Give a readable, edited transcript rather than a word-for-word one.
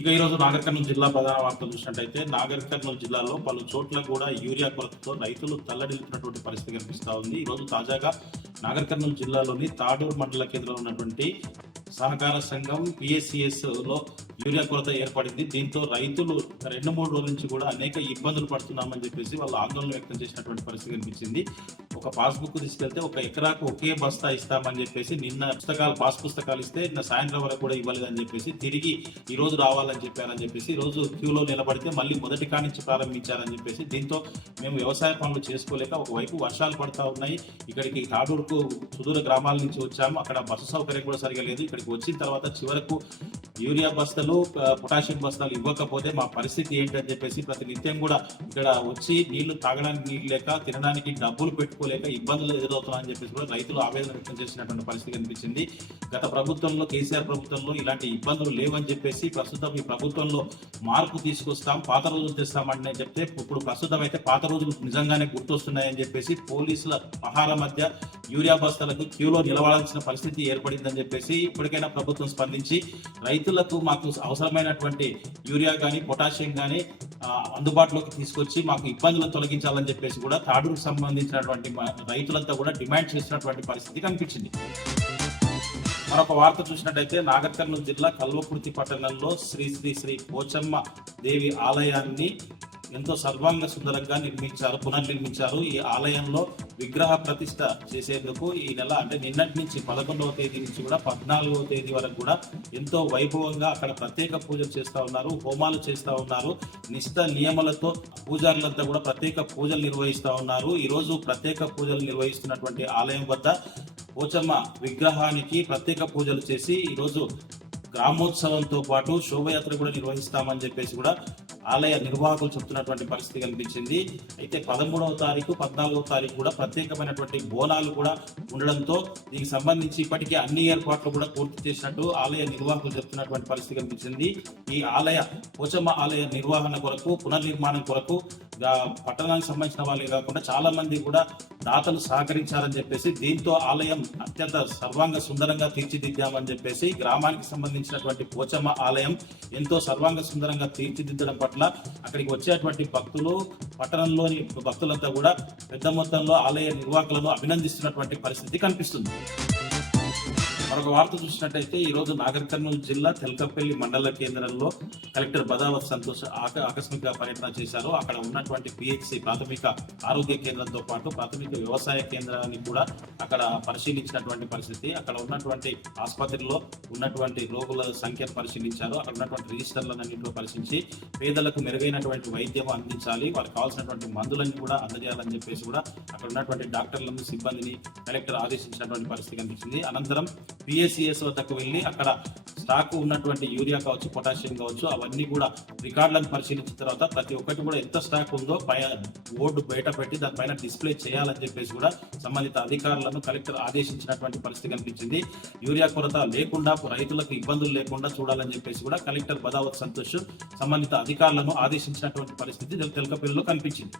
ఇక ఈరోజు నాగర్ కర్నూలు జిల్లా ప్రధాన వార్తలు చూసినట్టయితే నాగర్ కర్నూలు జిల్లాలో పలు చోట్ల కూడా యూరియా కొరతతో రైతులు తల్లడిల్లుతున్నటువంటి పరిస్థితి కనిపిస్తా ఉంది. ఈరోజు తాజాగా నాగర్ కర్నూలు జిల్లాలోని తాడూరు మండల కేంద్రంలో ఉన్నటువంటి సహకార సంఘం పిఎస్సిఎస్ లో యూరియా కొరత ఏర్పడింది. దీంతో రైతులు 2-3 రోజుల నుంచి కూడా అనేక ఇబ్బందులు పడుతున్నామని చెప్పేసి వాళ్ళు ఆందోళన వ్యక్తం చేసినటువంటి పరిస్థితి కనిపించింది. ఒక పాస్బుక్ తీసుకెళ్తే ఒక ఎకరాకు ఒకే బస్తా ఇస్తామని చెప్పేసి నిన్న పాస్ పుస్తకాలు ఇస్తే నిన్న సాయంత్రం వరకు కూడా ఇవ్వలేదని చెప్పేసి తిరిగి ఈ రోజు రావాలని చెప్పారని చెప్పేసి ఈ రోజు క్యూలో నిలబడితే మళ్ళీ మొదటి కానించి ప్రారంభించారని చెప్పేసి దీంతో మేము వ్యవసాయ పనులు చేసుకోలేక ఒకవైపు వర్షాలు పడతా ఉన్నాయి. ఇక్కడికి తాడూరుకు సుదూర గ్రామాల నుంచి వచ్చాము. అక్కడ బస్సు సౌకర్యం కూడా సరిగా లేదు. ఇక్కడికి వచ్చిన తర్వాత చివరకు యూరియా బస్తాలు పొటాషియం బస్తాలు ఇవ్వకపోతే మా పరిస్థితి ఏంటని చెప్పేసి ప్రతి నిత్యం కూడా ఇక్కడ వచ్చి నీళ్లు తాగడానికి నీళ్ళు లేక తినడానికి డబ్బులు పెట్టుకోలేక ఇబ్బందులు ఎదురవుతున్నాయని చెప్పేసి కూడా రైతులు ఆవేదన వ్యక్తం చేసినటువంటి పరిస్థితి కనిపించింది. గత ప్రభుత్వంలో కేసీఆర్ ప్రభుత్వంలో ఇలాంటి ఇబ్బందులు లేవని చెప్పేసి ప్రస్తుతం ఈ ప్రభుత్వంలో మార్పు తీసుకొస్తాం, పాత రోజులు తెస్తామని చెప్తే ఇప్పుడు ప్రస్తుతం అయితే పాత రోజులు నిజంగానే గుర్తొస్తున్నాయని చెప్పేసి పోలీసుల పహార మధ్య యూరియా బస్తాలకు క్యూలో నిలవాల్సిన పరిస్థితి ఏర్పడిందని చెప్పేసి ఇప్పటికైనా ప్రభుత్వం స్పందించి రైతులకు మాకు అవసరమైనటువంటి యూరియా కానీ పొటాషియం కానీ అందుబాటులోకి తీసుకొచ్చి మాకు ఇబ్బందులను తొలగించాలని చెప్పేసి కూడా తాడూరుకు సంబంధించినటువంటి రైతులంతా కూడా డిమాండ్ చేసినటువంటి పరిస్థితి కనిపించింది. మరొక వార్త చూసినట్టయితే నాగర్ కర్నూలు జిల్లా కల్వకుర్తి పట్టణంలో శ్రీ శ్రీ శ్రీ పోచమ్మ దేవి ఆలయాన్ని ఎంతో సర్వాంగ సుందరంగా పునర్నిర్మించారు. ఈ ఆలయంలో విగ్రహ ప్రతిష్ట చేసేందుకు ఈ నెల అంటే నిన్నటి నుంచి 11వ తేదీ నుంచి కూడా 14వ తేదీ వరకు కూడా ఎంతో వైభవంగా అక్కడ ప్రత్యేక పూజలు చేస్తూ ఉన్నారు, హోమాలు చేస్తూ ఉన్నారు. నిష్ఠ నియమాలతో పూజారులంతా కూడా ప్రత్యేక పూజలు నిర్వహిస్తూ ఉన్నారు. ఈరోజు ప్రత్యేక పూజలు నిర్వహిస్తున్నటువంటి ఆలయం వద్ద పోచమ్మ విగ్రహానికి ప్రత్యేక పూజలు చేసి ఈరోజు గ్రామోత్సవంతో పాటు శోభయాత్ర కూడా నిర్వహిస్తామని చెప్పేసి కూడా ఆలయ నిర్వాహకులు చెప్తున్నటువంటి పరిస్థితి కనిపించింది. అయితే 13వ తారీఖు 14వ తారీఖు కూడా ప్రత్యేకమైనటువంటి బోనాలు కూడా ఉండడంతో దీనికి సంబంధించి ఇప్పటికే అన్ని ఏర్పాట్లు కూడా పూర్తి చేసినట్టు ఆలయ నిర్వాహకులు చెప్తున్నటువంటి పరిస్థితి కనిపించింది. ఈ ఆలయ పోచమ్మ ఆలయ నిర్వహణ కొరకు పునర్నిర్మాణం కొరకు పట్టణానికి సంబంధించిన వాళ్ళే కాకుండా చాలా మంది కూడా దాతలు సహకరించారని చెప్పేసి దీంతో ఆలయం అత్యంత సర్వాంగ సుందరంగా తీర్చిదిద్దామని చెప్పేసి గ్రామానికి సంబంధించినటువంటి పోచమ్మ ఆలయం ఎంతో సర్వాంగ సుందరంగా తీర్చిదిద్దడం పట్ల అక్కడికి వచ్చేటువంటి భక్తులు పట్టణంలోని భక్తులంతా కూడా పెద్ద మొత్తంలో ఆలయ నిర్వాహకులను అభినందిస్తున్నటువంటి పరిస్థితి కనిపిస్తుంది. మరొక వార్త చూసినట్టయితే ఈరోజు నాగర్ కర్నూలు జిల్లా తెల్కపల్లి మండల కేంద్రంలో కలెక్టర్ బదావత్ సంతోష్ ఆకస్మిక పర్యటన చేశారు. అక్కడ ఉన్నటువంటి పిహెచ్సి ప్రాథమిక ఆరోగ్య కేంద్రంతో పాటు ప్రాథమిక వ్యవసాయ కేంద్రాన్ని కూడా అక్కడ పరిశీలించినటువంటి పరిస్థితి. అక్కడ ఉన్నటువంటి ఆసుపత్రిలో ఉన్నటువంటి రోగుల సంఖ్యను పరిశీలించారు. అక్కడ ఉన్నటువంటి రిజిస్టర్లన్నింటిలో పరిశీలించి పేదలకు మెరుగైనటువంటి వైద్యం అందించాలి, వాళ్ళకి కావాల్సినటువంటి మందులను కూడా అందజేయాలని చెప్పేసి కూడా అక్కడ ఉన్నటువంటి డాక్టర్లను సిబ్బందిని కలెక్టర్ ఆదేశించినటువంటి పరిస్థితి కనిపించింది. అనంతరం పిఎస్సిఎస్ వద్దకు వెళ్ళి అక్కడ స్టాక్ ఉన్నటువంటి యూరియా కావచ్చు, పొటాషియం కావచ్చు, అవన్నీ కూడా రికార్డులను పరిశీలించిన తర్వాత ప్రతి ఒక్కటి కూడా ఎంత స్టాక్ ఉందో బోర్డు బయట పెట్టి దానిపైన డిస్ప్లే చేయాలని చెప్పేసి కూడా సంబంధిత అధికారులను కలెక్టర్ ఆదేశించినటువంటి పరిస్థితి కనిపించింది. యూరియా కొరత లేకుండా రైతులకు ఇబ్బందులు లేకుండా చూడాలని చెప్పేసి కూడా కలెక్టర్ బదావత్ సంతోష్ సంబంధిత అధికారులను ఆదేశించినటువంటి పరిస్థితి తెల్కపల్లిలో కనిపించింది.